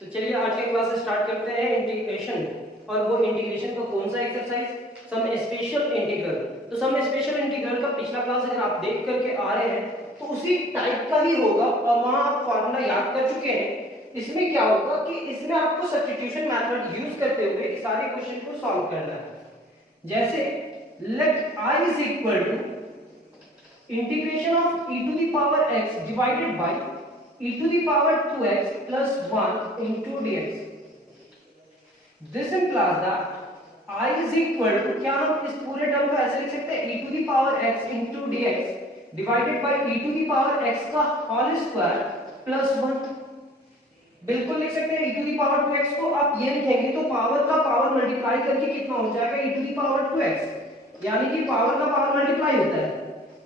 तो चलिए आज के क्लास स्टार्ट करते हैं इंटीग्रेशन। और वो इंटीग्रेशन का कौन सा एक्सरसाइज, सम स्पेशल इंटीग्रल। तो सम स्पेशल इंटीग्रल का पिछला क्लास अगर आप देख करके आ रहे हैं तो उसी टाइप का ही होगा और वहां आप फॉर्मूला याद कर चुके हैं। इसमें क्या होगा कि इसमें आपको सब्स्टिट्यूशन मेथड यूज करते हुए सारे क्वेश्चन को सॉल्व करना है। जैसे let I is equal to integration of e to the power x divided by e to the power 2x plus 1 into dx. This implies that I is equal to, क्या हम इस पूरे term को ऐसे लिख सकते हैं, e to the power x into dx divided by e to the power x का होल स्क्वायर प्लस 1। बिल्कुल लिख सकते हैं e to the power 2x को। आप ये लिखेंगे तो पावर का पावर मल्टीप्लाई करके कितना हो जाएगा, e to the power 2x, यानी कि पावर का पावर मल्टीप्लाई होता है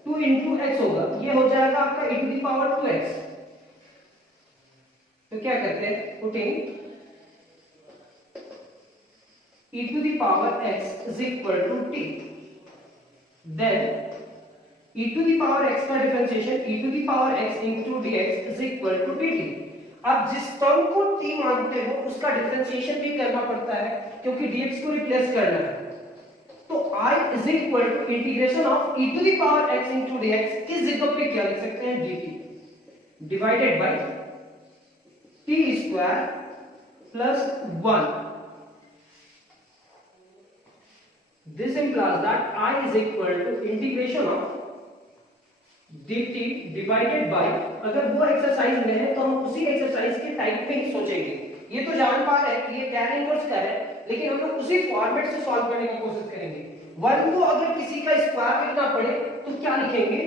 2 into x होगा, ये हो जाएगा आपका e to the power 2x। तो क्या करते हैं, putting e to the power x is equal to t, then e to the power x का differentiation e to the power x into dx is equal to dt। अब जिस term को t मानते हो उसका डिफरेंशिएशन भी करना पड़ता है क्योंकि dx को रिप्लेस करना है। तो I is equal to integration of e to the power x into dx, इस जगह पे क्या लिख सकते हैं, dt divided bye t square plus 1। This implies that I is equal to integration of dt divided bye, अगर वो exercise में है तो हम उसी एक्सरसाइज के टाइप में ही सोचेंगे। ये तो जान पा रहे हैं कि ये tan इनवर्स का है, लेकिन हम लोग उसी फॉर्मेट से सॉल्व करने की कोशिश करेंगे। 1 को अगर किसी का स्क्वायर लिखना पड़े तो क्या लिखेंगे,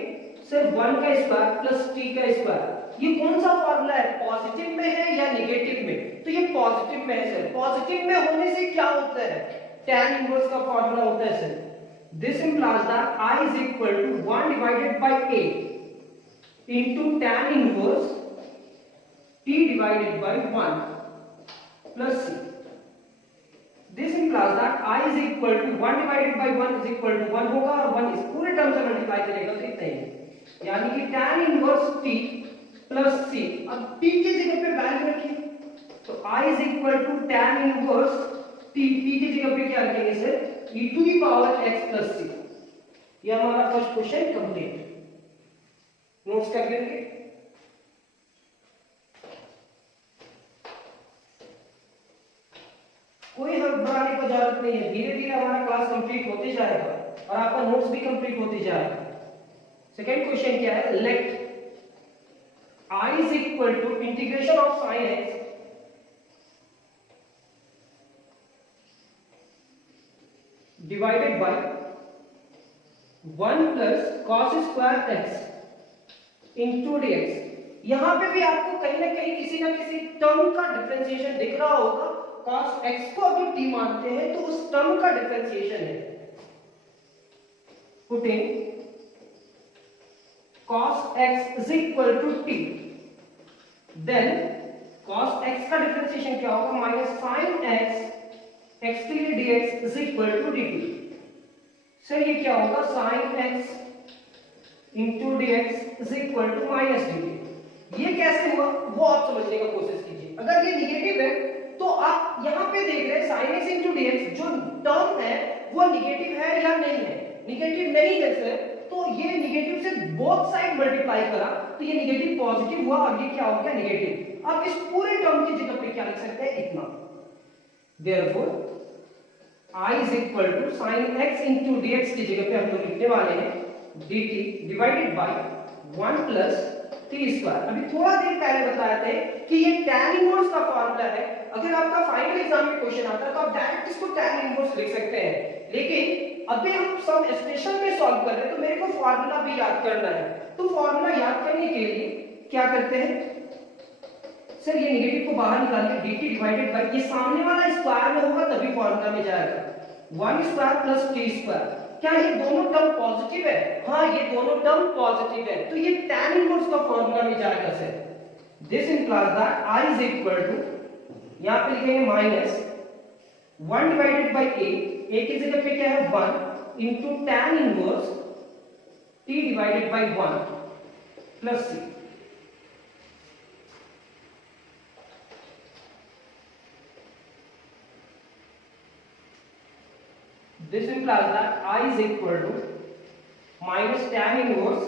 सिर्फ 1 का स्क्वायर प्लस t का स्क्वायर। ये कौन सा फार्मूला है, पॉजिटिव में है या नेगेटिव में, तो ये पॉजिटिव में है सर। पॉजिटिव में होने से क्या होता है, tan इनवर्स का फार्मूला होता है sir. This implies that I is equal to 1 divided by a into tan inverse t divided by 1 plus c। This implies that I is equal to 1 divided by 1 is equal to 1 होगा और 1 इस पूरे term से multiply करेगा तो इतना ही, यानी कि tan inverse t plus c। अब t की जगह पे वैल्यू रखिए तो I is equal to tan inverse t, t की जगह पे क्या रखेंगे sir, e to the power x plus c। ये हमारा फर्स्ट क्वेश्चन कंप्लीट। नोट्स कर लेंगे। कोई घबराने की जरूरत नहीं है, धीरे धीरे हमारा क्लास कंप्लीट होते जाएगा और आपका नोट्स भी कंप्लीट होते जाएगा। सेकंड क्वेश्चन क्या है, let I is equal to integration of sin x divided by 1 plus cos square x into dx। यहां पे भी आपको कहीं ना कहीं किसी ना किसी टर्म का डिफरेंशिएशन दिख रहा होगा। cos x को अगर t मानते हैं तो उस टर्म का डिफरेंशिएशन है, putting cos x is equal to t, then cos x का डिफरेंशिएशन क्या होगा, माइनस sin x x के लिए dx is equal to dt। Sir ये क्या होगा, sin x into dx is equal to minus dt। ये कैसे हुआ वो आप समझने का कोशिश कीजिए। अगर ये निगेटिव है तो आप यहाँ पे देख रहे हैं sin x into dx, जो टर्म है वो निगेटिव है या नहीं है, निगेटिव नहीं है सर, तो ये निगेटिव से बोथ साइड मल्टीप्लाई करा तो ये निगेटिव पॉजिटिव हुआ और ये क्या हो गया, नेगेटिव। अब इस पूरे टर्म की जगह पे क्या लिख सकते हैं, इतना। Therefore I is equal to sin x into dx की जगह पे हम लोग लिखने वाले हैं dt divided by 1 plus t square. अभी थोड़ा देर पहले बताए थे कि ये tan इनवर्स का फार्मूला है। अगर आपका फाइनल एग्जाम में क्वेश्चन आता है तो आप डायरेक्ट इसको tan इनवर्स लिख सकते हैं, लेकिन अभी हम सम स्पेशल में सॉल्व कर रहे हैं तो मेरे को फार्मूला भी याद करना है। तो फार्मूला याद करने के लिए क्या करते हैं सर, ये नेगेटिव को बाहर निकालिए, dt डिवाइडेड बाय, ये सामने वाला स्क्वायर में होगा तभी फार्मूला में जाएगा, 1 स्क्वायर प्लस t स्क्वायर। क्या ये दोनों टर्म पॉजिटिव है, हाँ ये दोनों टर्म पॉजिटिव है, तो ये tan इनवर्स का फार्मूला में जाएगा sir. This implies that I is equal to, यहां पे लिखेंगे माइनस 1 डिवाइडेड बाय a की जगह पे क्या है 1 into tan inverse t divided by 1 plus c। This implies that I is equal to minus tan inverse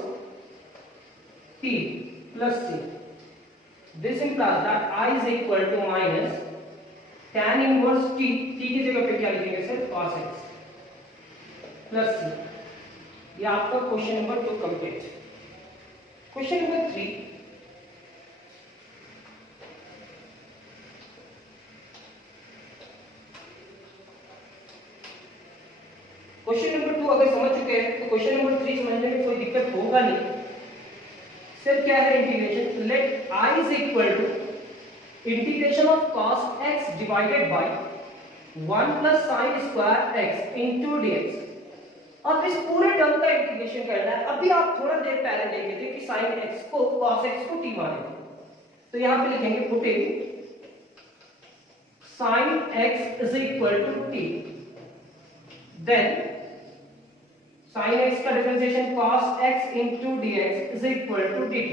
T plus C. This implies that I is equal to minus tan inverse T की जगह पे क्या लिखेंगे sir, cos x plus C. ये आपका question number 2 complete. Question number 3. Question number 2 अगर समझ चुके हैं तो क्वेश्चन नंबर 3 समझने में कोई दिक्कत होगा नहीं. सर क्या है integration, let I is equal to integration of cos x divided by 1 plus sin square x into dx. अब इस पूरे टर्म का इंटीग्रेशन करना है. अभी आप थोड़ा देर पहले देखे थे कि sin x को cos x को t माने, तो यहां पे लिखेंगे putting sin x is equal to t, then sin x का differentiation cos x into dx is equal to dt.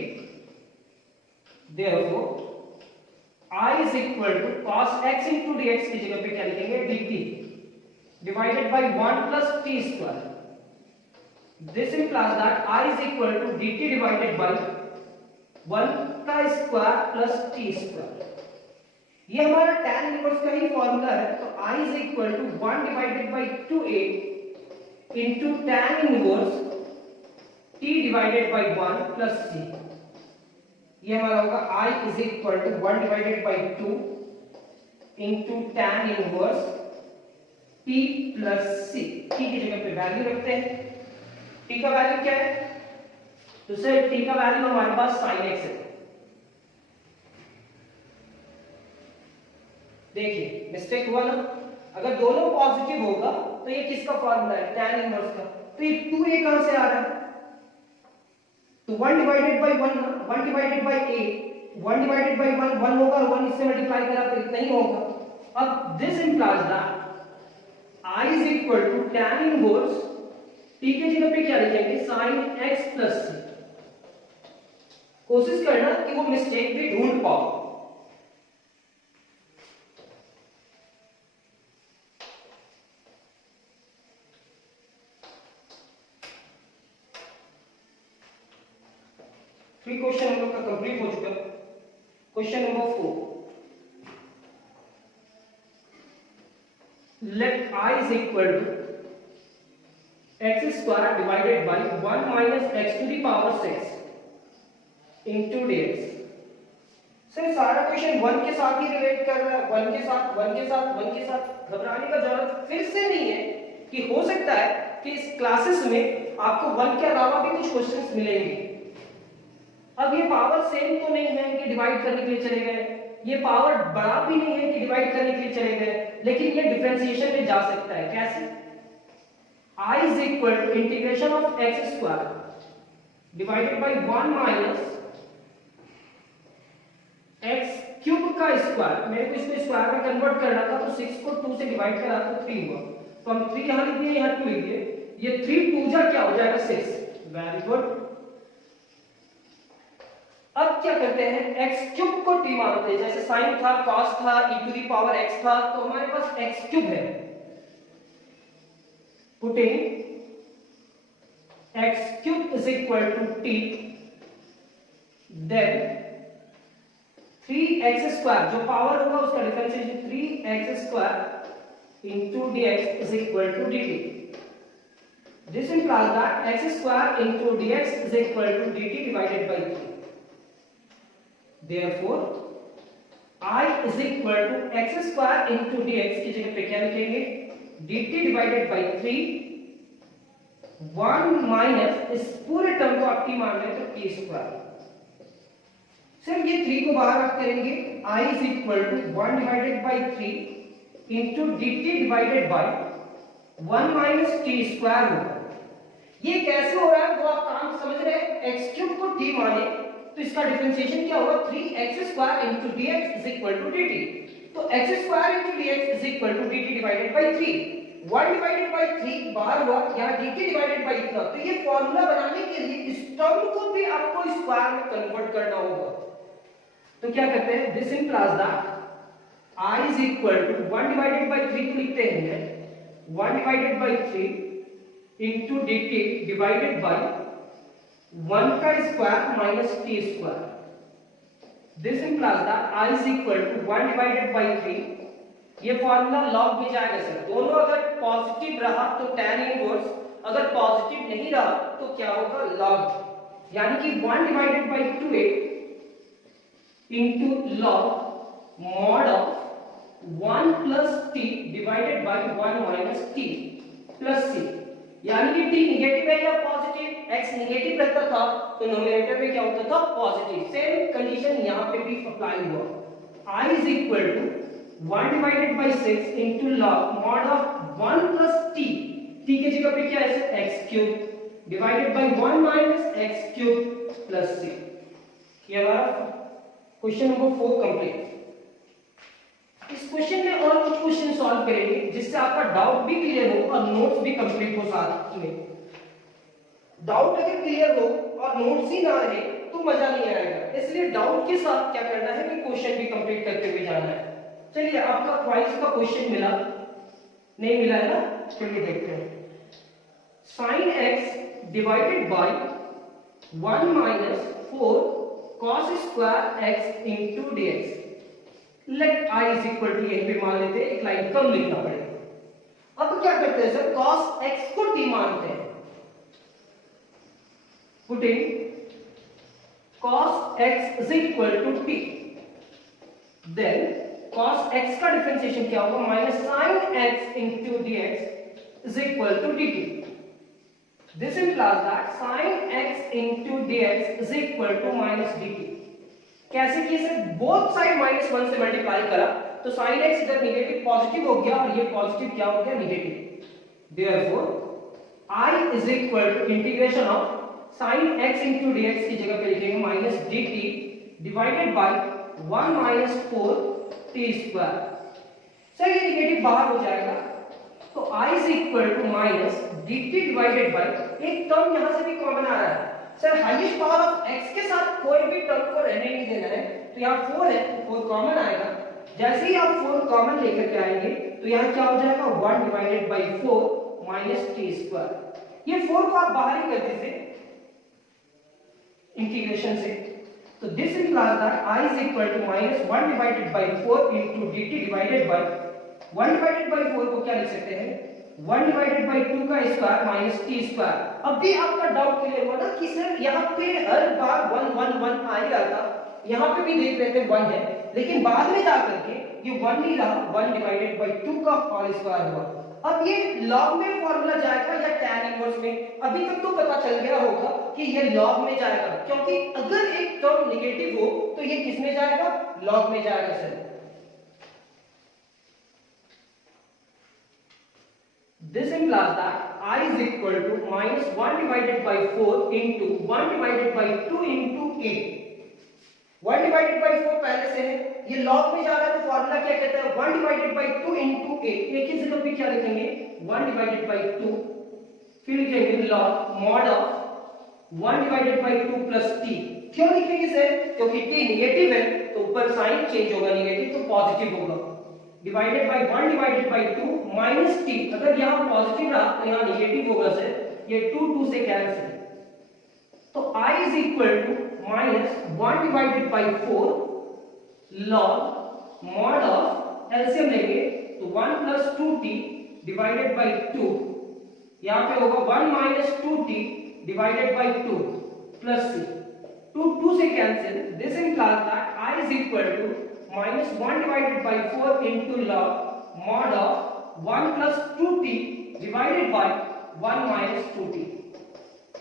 Therefore I is equal to cos x into dx की जगह पे क्या लिखेंगे, dt divided by 1 plus t square. This implies that I is equal to dt divided by 1 का square plus t square. ये हमारा tan inverse का ही formula है, तो I is equal to 1 divided by 2a into tan inverse t divided by 1 plus c. ये हमारा होगा I is equal to 1 divided by 2 into tan inverse t plus c. t की जगह पे value रखते हैं. t का वैल्यू क्या है, तो सर t का वैल्यू हमारे पास sin x है. देखिए मिस्टेक हुआ ना, अगर दोनों पॉजिटिव होगा तो ये किसका फॉर्मूला है, tan इनवर्स का. तो ये 2a कहां से आ रहा है, तो 1 डिवाइडेड बाय 1 ना, 1 divided bye a, 1 divided by 1 1 होगा और 1 इससे मल्टीप्लाई करा तो इतना ही होगा. अब this implies that I is equal to tan inverse t के जगह पे क्या लिखेंगे, sin x plus c. कोशिश करना कि वो मिस्टेक भी ढूंढ पाओ. फ्री क्वेश्चन हम लोग का कंप्लीट हो चुका है. Question number 4. Let I is equal to x square divided by 1 minus x to the power 6 into dx. Sir सारा क्वेश्चन 1 के साथ ही रिलेट कर रहा है, 1 के साथ 1 के साथ 1 के साथ. घबराने का जरूरत फिर से नहीं है कि हो सकता है कि इस क्लासेस में आपको 1 के अलावा भी कुछ क्वेश्चंस मिलेंगे. अब ये पावर सेम तो नहीं है कि डिवाइड करने के लिए चले गए, ये पावर बड़ा भी नहीं है कि डिवाइड करने के लिए चले गए, लेकिन ये डिफरेंशिएशन में जा सकता है. कैसे, I is equal to integration of x square divided by 1 minus x cube का स्क्वायर. मेरे को इसको स्क्वायर में कन्वर्ट करना था, तो 6 को 2 से डिवाइड करा तो 3 हुआ, तो हम 3 यहां लिख दिए, यहां 2 लिख दिए. ये 3 2 जा क्या हो जाएगा 6. Very good. अब क्या करते हैं, x क्यूब को t मानते हैं. जैसे sin था, cos था, e to the power x था, तो हमारे पास x क्यूब है. Putting x cube is equal to t, then 3x square जो पावर होगा उसका differentiation 3x square into dx is equal to dt. This implies that x square into dx is equal to dt divided by 3. Therefore, I is equal to x square into dx की जगह पे क्या लिखेंगे, dt divided by 3 1 minus इस पूरे term को आप t मान रहे हैं तो t स्क्वायर. सर ये 3 को बाहर आप करेंगे, I is equal to 1 divided by 3 into dt divided by 1 minus t square होगा. ये कैसे हो रहा है वो आप काम समझ रहे हैं. x क्यूब को t माने तो इसका डिफरेंशिएशन क्या होगा, 3x square into dx is equal to dt. तो x square into dx is equal to dt divided by 3. 1 divided by 3 बाहर हुआ, यहां dt डिवाइडेड बाय इतना. तो ये फार्मूला बनाने के लिए इस टर्म को भी आपको स्क्वायर में कन्वर्ट करना होगा. तो क्या करते हैं, this implies that I is equal to 1 divided by 3 को लिखते हैं 1 divided by 3 into dt divided by 1 का square minus t square. This implies that I is equal to 1 divided by 3. ये फॉर्मूला लॉग में जाएगा सर. दोनों अगर positive रहा तो tan इनवर्स, अगर पॉजिटिव नहीं रहा तो क्या होगा लॉग. यानी कि 1 divided by 2a into log mod of 1 plus t divided by 1 minus t plus c. यानी कि t निगेटिव है या पॉजिटिव. x निगेटिव रहता था तो नोमिनेटर में क्या होता था पॉजिटिव. सेम कंडीशन यहाँ पे भी अप्लाई हुआ. I is equal to 1 divided by 6 into log mod of 1 plus t. t की जगह पे क्या है x cube divided by 1 minus x cube plus c. ये हमारा क्वेश्चन नंबर 4 कंप्लीट. इस क्वेश्चन में और कुछ क्वेश्चन सॉल्व करेंगे जिससे आपका डाउट भी क्लियर हो और नोट्स भी कंप्लीट हो साथ में. डाउट अगर क्लियर हो और नोट्स ही ना रहे तो मजा नहीं आएगा. इसलिए डाउट के साथ क्या करना है कि क्वेश्चन भी कंप्लीट करते हुए जाना है. चलिए आपका क्वाइस का क्वेश्चन मिला नहीं मिला है ना. चलिए देखते हैं. sin x divided by 1 minus 4 cos square x into dx. लेट I is equal to यहीं पे मान लेते हैं. एक लाइन कम लिखना पड़ेगा. अब क्या करते हैं सर cos x को t मानते हैं. Put in cos x is equal to t. Then cos x का डिफरेंशिएशन क्या होगा minus sin x into dx is equal to dt. This implies that sin x into dx is equal to minus dt. कैसे किए sir both side -1 से multiply करा तो sin x इधर negative positive हो गया और ये पॉजिटिव क्या हो गया negative. Therefore I is equal to integration of sin x into dx की जगह पे लिखेंगे minus dt divided by 1 minus 4 t square. Sir ये नेगेटिव बाहर हो जाएगा तो I is equal to minus dt divided bye एक टर्म यहां से भी कॉमन आ रहा है. Sir highest power of x के साथ कोई भी टर्म को रहने नहीं देना है. तो यहाँ 4 है तो 4 कॉमन आएगा. जैसे ही आप 4 कॉमन लेकर के आएंगे तो यहाँ क्या हो जाएगा 1 divided bye 4 minus t square. ये 4 को आप बाहर ही कर दीजिए इंटीग्रेशन से. तो this implies that I is equal to minus 1 divided bye 4 into dt divided by 1 divided bye 4 को क्या लिख सकते हैं 1 डिवाइडेड बाय 2 का स्क्वायर माइनस t स्क्वायर. अब भी आपका डाउट क्लियर हुआ ना कि सर यहाँ पे हर बार 1 1 1 आ ही रहा था. यहाँ पे भी देख रहे थे 1 है लेकिन बाद में जाकर के ये 1 नहीं रहा 1 डिवाइडेड बाय 2 का होल स्क्वायर हुआ. अब ये लॉग में फॉर्मूला जाएगा या tan इनवर्स में. अभी तक तो पता चल गया होगा कि ये लॉग में जाएगा क्योंकि अगर एक टर्म नेगेटिव हो तो ये किस में जाएगा लॉग में जाएगा sir. This implies that I is equal to minus 1 divided by 4 into 1 divided by 2 into a. 1 divided by 4 पहले से है ये लॉग में जा रहा है तो फॉर्मूला क्या कहता है 1 divided by 2 into a. एक ही जगह पे क्या लिखेंगे 1 divided by 2 फिर लिखेंगे log mod of 1 divided by 2 plus t. क्यों लिखेंगे सर क्योंकि t नेगेटिव है तो ऊपर साइन चेंज होगा नेगेटिव तो पॉजिटिव होगा. Divided by 1 divided bye 2 minus t. अगर यहाँ पॉजिटिव रहा तो यहाँ नेगेटिव होगा सर. ये 2 2 से कैंसिल. तो I is equal to minus 1 divided bye 4 log mod of LCM लेंगे तो 1 प्लस 2t डिवाइडेड बाय 2. यहाँ पे होगा 1 minus 2t divided by 2 plus c. 2 2 से cancel. This implies that I is equal to minus 1 divided by 4 into log mod of 1 plus 2t divided by 1 minus 2t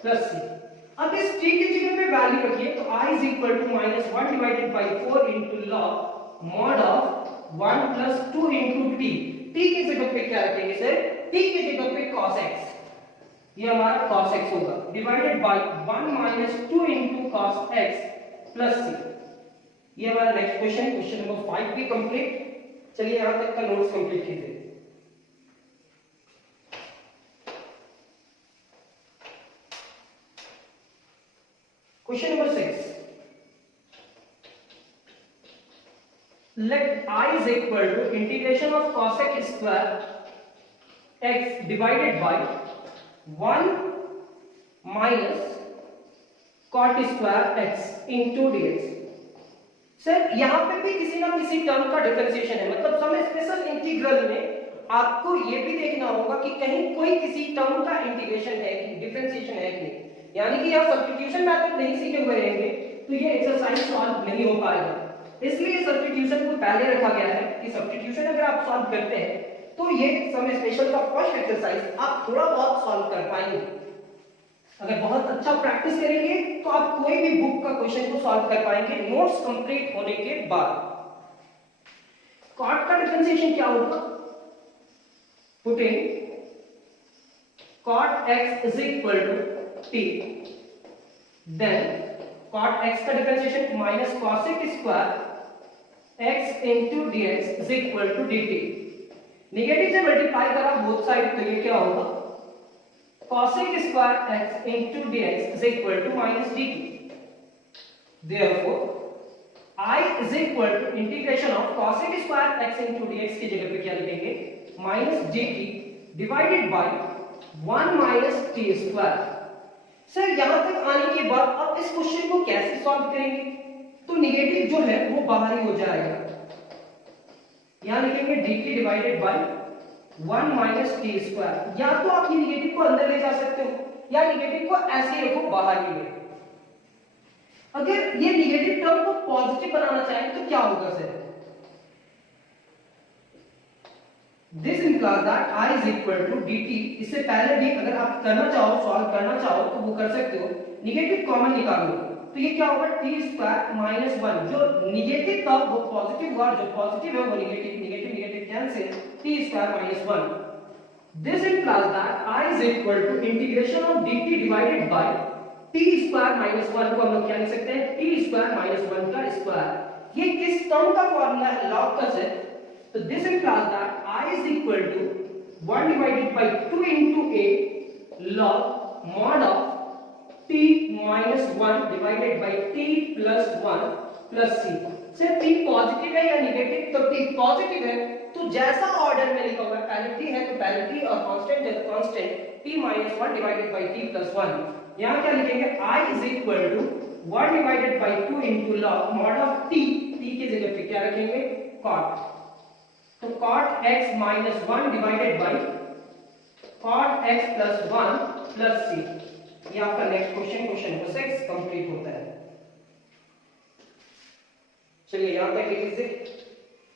plus c. अब इस t की जगह पे value रखिए तो I is equal to minus 1 divided by 4 into log mod of 1 plus 2 into t. t की जगह पे क्या रखेंगे सर t की जगह पे cos x. ये हमारा cos x होगा divided by 1 minus 2 into cos x plus c. ये हमारा नेक्स्ट क्वेश्चन क्वेश्चन नंबर 5 भी कंप्लीट. चलिए यहां तक का नोट्स कंप्लीट कीजिए. Question number 6. Let I is equal to integration of cos x square x divided by 1 minus cot square x into dx। Sir यहाँ पे भी किसी ना किसी टर्म का डिफरेंशिएशन है, मतलब सम स्पेशल इंटीग्रल में आपको ये भी देखना होगा कि कहीं कोई किसी टर्म का इंटीग्रेशन है कि डिफरेंशिएशन है कि नहीं, यानी कि यहाँ सब्स्टिट्यूशन मेथड नहीं सीखे हुए रहेंगे तो ये एक्सरसाइज सॉल्व नहीं हो पाएगा। इसलिए सब्स्टिट्यूशन को पहले रखा गया है कि सब्स्टिट्यूशन अगर आप सॉल्व करते हैं तो ये सम स्पेशल का फर्स्ट एक्सरसाइज आप थोड़ा बहुत सॉल्व कर पाएंगे। अगर बहुत अच्छा प्रैक्टिस करेंगे तो आप कोई भी बुक का क्वेश्चन को सॉल्व कर पाएंगे नोट्स कंप्लीट होने के बाद। कॉट का डिफरेंशिएशन क्या होगा? Putting cot x is equal to t, then cot x का differentiation minus cosec square x into dx is equal to dt। Negative से मल्टीप्लाई करा बोथ साइड तो ये क्या होगा? cosec square x into dx is equal to minus dt। Therefore, I is equal to integration of cosec square x into dx की जगह पे क्या लिखेंगे? minus dt divided by 1 minus t square। Sir यहां तक आने के बाद अब इस क्वेश्चन को कैसे सॉल्व करेंगे? तो नेगेटिव जो है वो बाहर ही हो जाएगा, यहां लिखेंगे dt divided by 1 minus t square। या तो आप ये नेगेटिव को अंदर ले जा सकते हो या नेगेटिव को ऐसे ही रखो बाहर ही ले। अगर ये नेगेटिव टर्म को पॉजिटिव बनाना चाहें तो क्या होगा sir? This implies that I is equal to dt। इससे पहले भी अगर आप करना चाहो सॉल्व करना चाहो तो वो कर सकते हो, नेगेटिव कॉमन निकालो तो ये क्या होगा? t square minus 1। जो नेगेटिव था वो पॉजिटिव हुआ, जो पॉजिटिव है वो negative, negative negative cancel, t square minus 1। This implies that I is equal to integration of dt divided by t square minus 1 को हम लोग क्या लिख सकते हैं? t स्क्वायर माइनस 1 का स्क्वायर। ये किस टर्म का फॉर्मूला है? लॉग का से। तो this implies that I is equal to 1 divided by 2 into a log mod of t minus 1 divided by t plus 1 plus c। Sir t positive है या नेगेटिव? तो t पॉजिटिव है तो जैसा ऑर्डर में लिखा हुआ है, पहले t है तो पहले t और कांस्टेंट है तो constant t minus 1 divided by t plus 1। यहां क्या लिखेंगे? I is equal to 1 divided by 2 into log mod of t, t की जगह पे क्या रखेंगे? cot। तो cot x minus 1 divided by cot x plus 1 plus c। ये आपका next question, question number 6 complete होता है। चलिए यहां तक लिख लीजिए।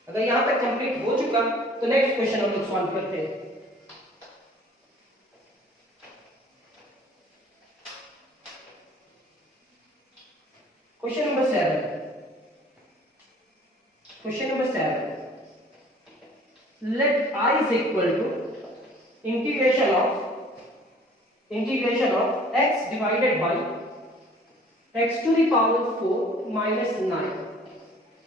अगर यहां तक कंप्लीट हो चुका तो नेक्स्ट क्वेश्चन हम लोग सॉल्व करते हैं। Question number 7। Question number 7, let I is equal to integration of x divided by x to the power 4 minus 9।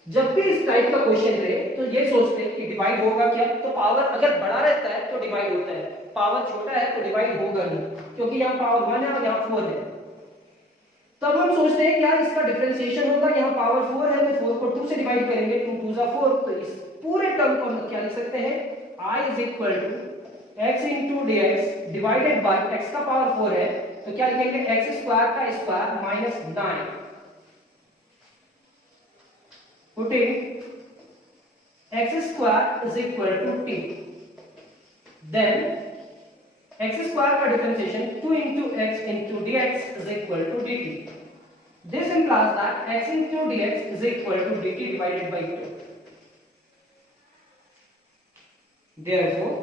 जब भी इस टाइप का क्वेश्चन रहे तो ये सोचते हैं कि डिवाइड होगा क्या? तो पावर अगर बड़ा रहता है तो डिवाइड होता है, पावर छोटा है तो डिवाइड होगा नहीं, क्योंकि यहाँ पावर 1 है और यहाँ 4 है। तब हम सोचते हैं क्या इसका डिफरेंशिएशन होगा? यहाँ पावर 4 है तो 4 को 2 से डिवाइड करेंगे, 2 2 जा 4। तो इस पूरे टर्म को हम क्या लिख सकते हैं? I is equal to x into dx divided bye x का पावर 4 है तो क्या लिखेंगे? x स्क्वायर का square minus 9। Putting x square is equal to t, then x square का differentiation 2 into x into dx is equal to dt। This implies that x into dx is equal to dt divided by 2। Therefore,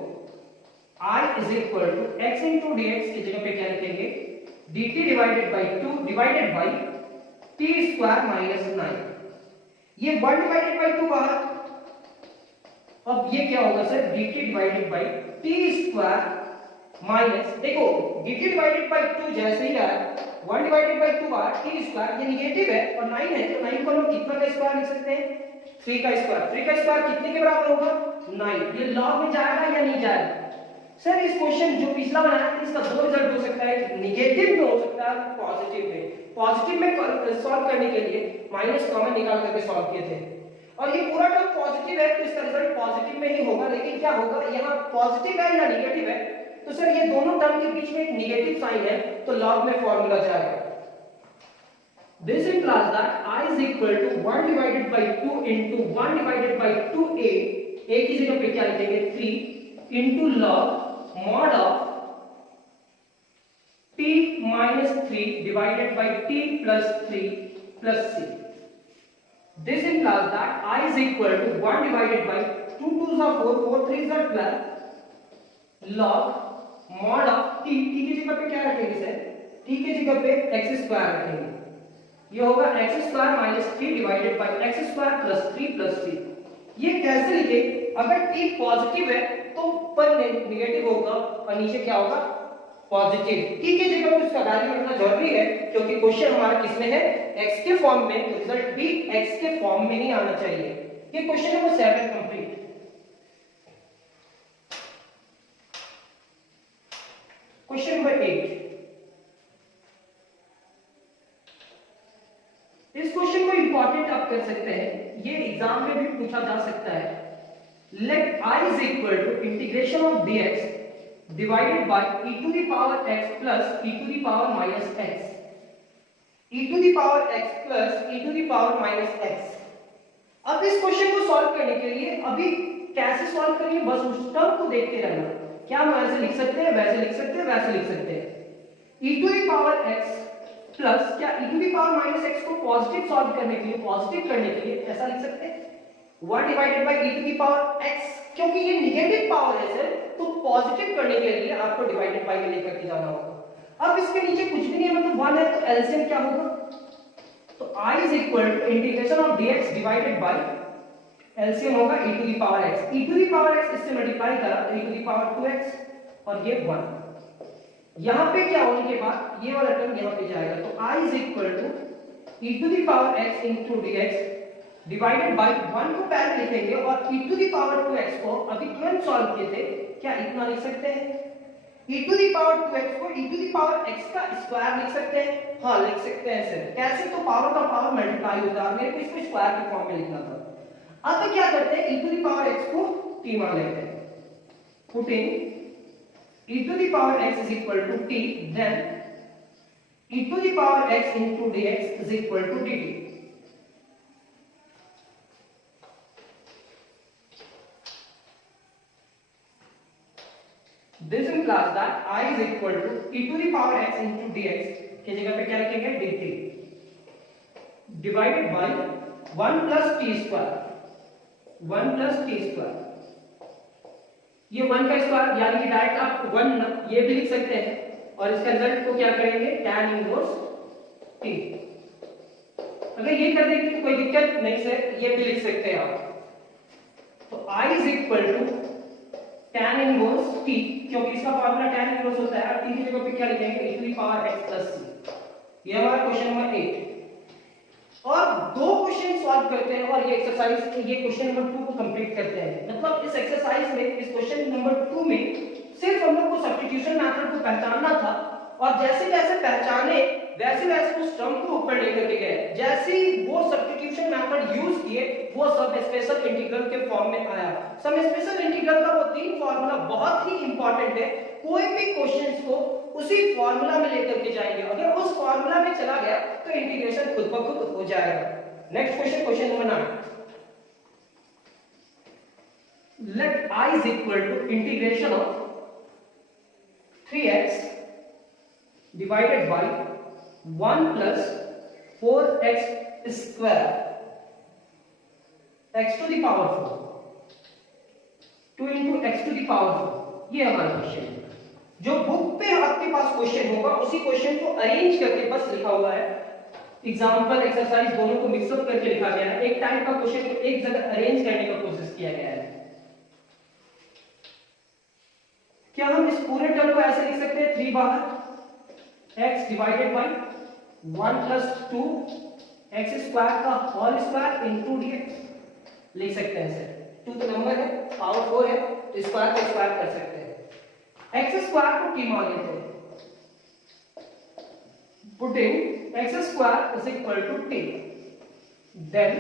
I is equal to x into dx की जगह पे क्या लिखेंगे? dt divided by 2 divided by t square minus 9। ये 1 divided by 2 बाहर, अब ये क्या होगा sir? dt divided by t square minus, देखो dt divided by 2 जैसे ही आया, 1 divided by 2 बाहर, t square ये नेगेटिव है और 9 है तो 9 को हम कितना का स्क्वायर लिख सकते हैं? 3 का स्क्वायर। 3 का स्क्वायर कितने के बराबर होगा? 9। ये लॉग में जाएगा या नहीं जाएगा? सर इस क्वेश्चन जो पिछला बनाया इसका दो रिजल्ट हो सकता है, नेगेटिव में हो सकता है, पॉजिटिव में। पॉजिटिव में सॉल्व करने के लिए माइनस कॉमन निकाल करके सॉल्व किए थे और ये पूरा टर्म पॉजिटिव है तो इसका रिजल्ट पॉजिटिव में ही होगा, लेकिन क्या होगा यहाँ पॉजिटिव है या निगेटिव है, तो सर ये दोनों टर्म के बीच में एक निगेटिव साइन है, तो लॉग में फॉर्मूला जाएगा। This implies that I is equal to 1 divided by 2 into 1 divided by 2a, a की जगह पे क्या लिखेंगे 3 into log mod of t minus 3 divided by t plus 3 plus c. This implies that I is equal to 1 divided by 2 2s are 4, 4 3s are 12 log mod of t, t की जगह पे क्या रखेंगे सर, t की जगह पे x square रखेंगे, ये होगा x square minus 3 divided by x square plus 3 plus 3। ये कैसे लिखे, अगर t पॉजिटिव है तो ऊपर नेगेटिव होगा और नीचे क्या होगा पॉजिटिव, t की जगह पे उसका वैल्यू रखना जरूरी है, क्योंकि क्वेश्चन हमारा किसमें है x के फॉर्म में, तो रिजल्ट भी x के फॉर्म में ही आना चाहिए। ये question number 7 complete. Question number 8, इस क्वेश्चन को इंपॉर्टेंट आप कर सकते हैं, ये एग्जाम में भी पूछा जा सकता है। Let I is equal to integration of dx divided by e to the power x plus e to the power minus x, e to the power x plus e to the power minus x। अब इस question को solve करने के लिए अभी कैसे solve करेंगे, बस उस टर्म को देखते रहना, क्या हम ऐसे लिख सकते हैं, वैसे लिख सकते हैं, वैसे लिख सकते हैं। e to the power x plus क्या e to the power minus x को पॉजिटिव सॉल्व करने के लिए, पॉजिटिव करने के लिए ऐसा लिख सकते हैं 1 divided by e to the power x, क्योंकि ये नेगेटिव पावर है सर, तो पॉजिटिव करने के लिए आपको डिवाइडेड बाय में लेकर के जाना होगा। अब इसके नीचे कुछ भी नहीं है, मतलब 1 है, तो एलसीएम क्या होगा, तो I is equal to integration of dx divided by LCM होगा e to the power x, e to the power x इससे मल्टीप्लाई करा तो e to the power 2x और ये 1, यहां पे क्या होने के बाद ये वाला टर्म यहां पे जाएगा, तो I is equal to e to the power x into dx divided by 1 को पहले लिखेंगे और e to the power 2x को अभी तुरंत सॉल्व किए थे, क्या इतना लिख सकते हैं, e to the power 2x को e to the power x का स्क्वायर लिख सकते हैं, हां लिख सकते हैं सर। कैसे, तो पावर का पावर मल्टीप्लाई होता है, मेरे को इसको स्क्वायर के फॉर्म में लिखना था। अब क्या करते हैं, e to the power x को t मान लेते हैं, putting e to the power x is equal to t, then e to the power x into dx is equal to dt। This implies that I is equal to e to the power x into dx की जगह पे क्या लिखेंगे dt divided by 1 plus t square, 1 plus t square, ये 1 का square, यानी कि direct आप 1 ये भी लिख सकते हैं और इसका रिजल्ट को क्या करेंगे tan इनवर्स t। अगर ये कर देंगे तो कोई दिक्कत नहीं सर, ये भी लिख सकते हैं आप, तो I is equal to tan inverse t, क्योंकि इसका फार्मूला tan इनवर्स होता है, t की जगह पे क्या लिखेंगे e to the power x plus c। ये हमारा क्वेश्चन नंबर 8 और दो क्वेश्चन सॉल्व करते हैं और ये एक्सरसाइज, ये क्वेश्चन नंबर 2 को कंप्लीट करते हैं। मतलब इस एक्सरसाइज में, इस क्वेश्चन नंबर 2 में सिर्फ हम लोग को सब्स्टिट्यूशन मेथड को पहचानना था और जैसे जैसे पहचाने वैसे वैसे उस टर्म को ऊपर लेकर के गए, जैसे ही वो सब्स्टिट्यूशन मेथड यूज किए वो सब स्पेशल इंटीग्रल के फॉर्म में आया। सब स्पेशल इंटीग्रल का वो 3 फार्मूला बहुत ही इंपॉर्टेंट है, कोई भी क्वेश्चंस को उसी फार्मूला में लेकर के जाएंगे, अगर उस फार्मूला में चला गया तो इंटीग्रेशन खुद ब खुद हो जाएगा। Next question, question number 9, let I is equal to integration of 3x divided by 1 plus 4x square x to the power 4, 2 into x to the power 4। ये हमारा क्वेश्चन है, जो बुक पे आपके पास क्वेश्चन होगा उसी क्वेश्चन को अरेंज करके बस लिखा हुआ है, एग्जांपल एक्सरसाइज दोनों को मिक्सअप करके लिखा गया है, एक टाइप का क्वेश्चन को एक जगह अरेंज करने का कोशिश किया गया है। क्या हम इस पूरे टर्म को ऐसे लिख सकते हैं 3 बाहर x divided by 1 plus 2 x square का होल स्क्वायर इनटू dx लिख सकते हैं सर। 2 तो नंबर है, पावर 4 है, तो स्क्वायर का स्क्वायर कर सकते हैं। x स्क्वायर को t मान लेते हैं, putting x square is equal to t, then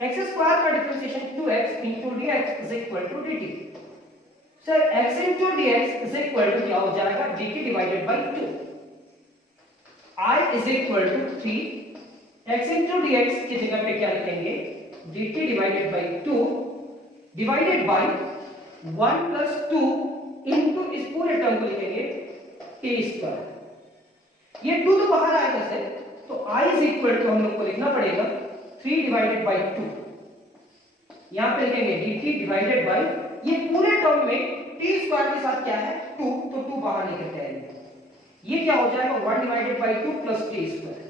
x square का differentiation 2x into dx is equal to dt. Sir x into dx is equal to क्या हो जाएगा dt divided by 2. I is equal to 3 x into dx की जगह पे क्या लिखेंगे dt divided by 2 divided by 1 plus 2 into इस पूरे टर्म को लिखेंगे k स्क्वायर. ये 2 तो बाहर आएगा सर, तो I is equal to हम लोग को लिखना पड़ेगा 3 divided by 2. यहाँ पे लिखेंगे dt divided by ये पूरे टर्म में t स्क्वायर के साथ क्या है 2, तो 2 बाहर निकल जाएगा. ये क्या हो जाएगा 1 divided by 2 plus t square.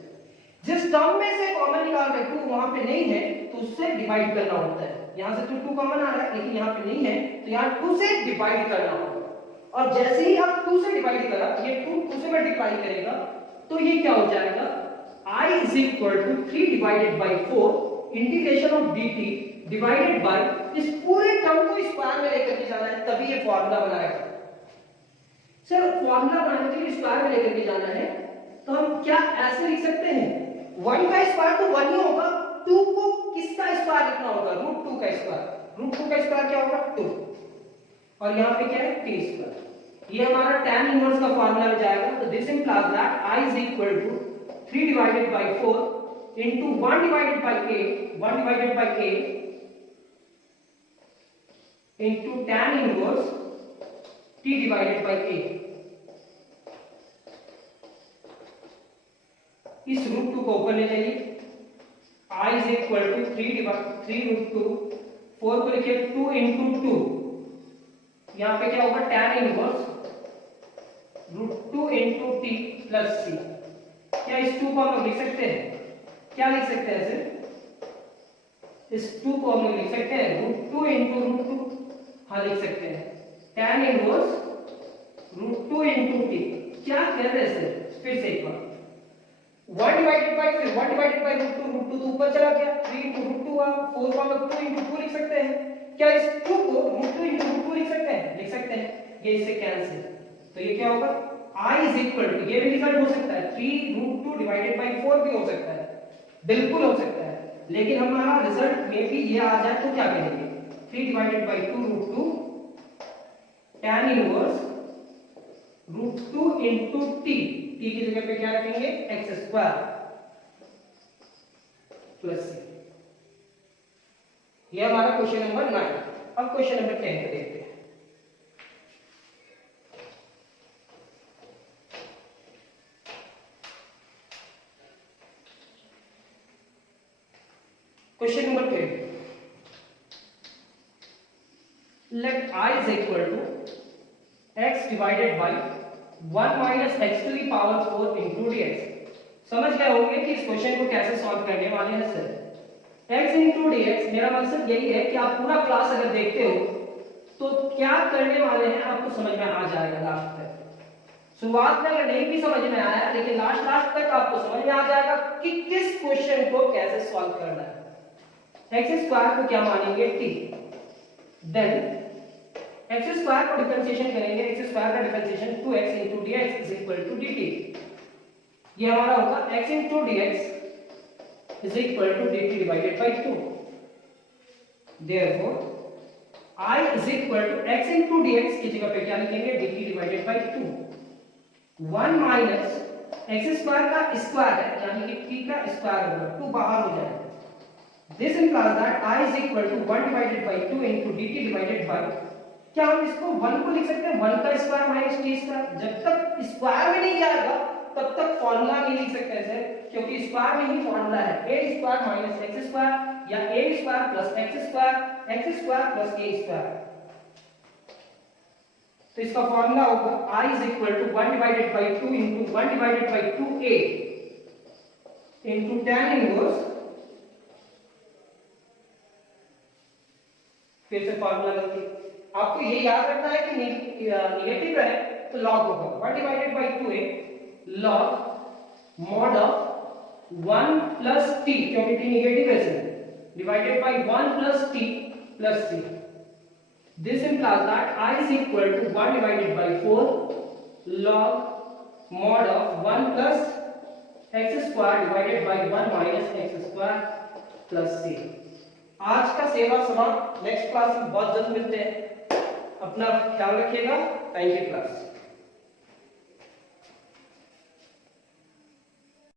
जिस टर्म में से कॉमन निकाल रहे 2 वहां पे नहीं है तो उससे डिवाइड करना होता है. यहां से तो 2 कॉमन आ रहा है लेकिन यहाँ पे नहीं है तो यहाँ 2 से डिवाइड करना होगा. और जैसे ही आप 2 से डिवाइड करा ये 2 से मल्टीप्लाई करेगा तो ये क्या हो जाएगा I is equal to 3 divided by 4 integration of dt divided bye इस पूरे टर्म को स्क्वायर में लेकर के जाना है तभी ये फार्मूला बनाएगा. सर फार्मूला बनाने के लिए स्क्वायर में लेकर के जाना है तो हम क्या ऐसे लिख सकते हैं 1 का स्क्वायर तो 1 ही होगा, 2 को किसका स्क्वायर लिखना होगा √2 का स्क्वायर. √2 का स्क्वायर क्या होगा 2 और यहाँ पे क्या है t स्क्वायर. ये हमारा tan इनवर्स का फार्मूला में जाएगा. तो this implies that I is equal to 3 divided by 4 into 1 divided by a into tan inverse t divided by a. इस √2 को ऊपर ले जाइए. I is equal to 3 √2 4 को लिखिए 2 into 2. यहाँ पे क्या होगा tan inverse √2 into t plus c. क्या इस 2 को हम लोग लिख सकते हैं क्या लिख सकते हैं सर इस 2 को हम लोग लिख सकते हैं √2 into √2. हाँ लिख सकते हैं tan इनवर्स √2 into t. क्या कर रहे हैं सर फिर से एक बार 1 divided by फिर 1 divided by √2 तो ऊपर चला गया 3 into √2 हुआ 4 को हम लोग 2 into 2 लिख सकते हैं. क्या इस 2 को √2 into √2 लिख सकते हैं ये इससे कैंसिल. तो ये क्या होगा I is equal to ये भी रिजल्ट हो सकता है 3 √2 divided by 4 भी हो सकता है, बिल्कुल हो सकता है. लेकिन हमारा रिजल्ट में भी ये आ जाए तो क्या करेंगे 3 divided by 2 √2 tan inverse √2 into t की जगह पे क्या रखेंगे x स्क्वायर प्लस c. ये हमारा क्वेश्चन नंबर 9. अब क्वेश्चन नंबर 10 पे देखते हैं. Question number 10. Let I is equal to x divided by 1 minus x to the power 4 into dx. समझ गए होंगे कि इस क्वेश्चन को कैसे सॉल्व करने वाले हैं सर. x into dx मेरा मकसद यही है कि आप पूरा क्लास अगर देखते हो तो क्या करने वाले हैं आपको समझ में आ जाएगा लास्ट तक. शुरुआत में अगर नहीं भी समझ में आया लेकिन लास्ट तक आपको समझ में आ जाएगा कि किस क्वेश्चन को कैसे सॉल्व करना है. x स्क्वायर को क्या मानेंगे t. देन x स्क्वायर को डिफरेंशिएशन करेंगे. x स्क्वायर का differentiation 2x into dx is equal to dt. ये हमारा होगा x into dx is equal to dt divided by 2. Therefore I is equal to x into dx की जगह पे क्या लिखेंगे dt divided by 2. 1 minus x square का square है यानी कि t का स्क्वायर होगा 2 बाहर हो जाएगा. This implies that I is equal to 1 divided by 2 into dt divided by. क्या हम इसको 1 को लिख सकते हैं 1 का स्क्वायर माइनस t स्क्वायर. जब तक स्क्वायर में नहीं जाएगा तब तक फॉर्मूला नहीं लिख सकते हैं सर क्योंकि स्क्वायर में ही फॉर्मूला है a square minus x square या a square plus x square plus a square. तो इसका फॉर्मूला होगा I is equal to 1 divided by 2 into 1 divided by 2a into tan inverse. फिर से फॉर्मूला गलती. आपको ये याद रखना है कि नेगेटिव रहे तो लॉग होगा 1 divided by 2a log mod of 1 plus t क्योंकि t नेगेटिव है sir divided by 1 plus t plus c. This implies that I is equal to 1 divided by 4 log mod of 1 plus x square divided by 1 minus x square plus c. आज का सेवा समाप्त। Next class में बहुत जल्द मिलते हैं। अपना ख्याल रखिएगा। Thank you class.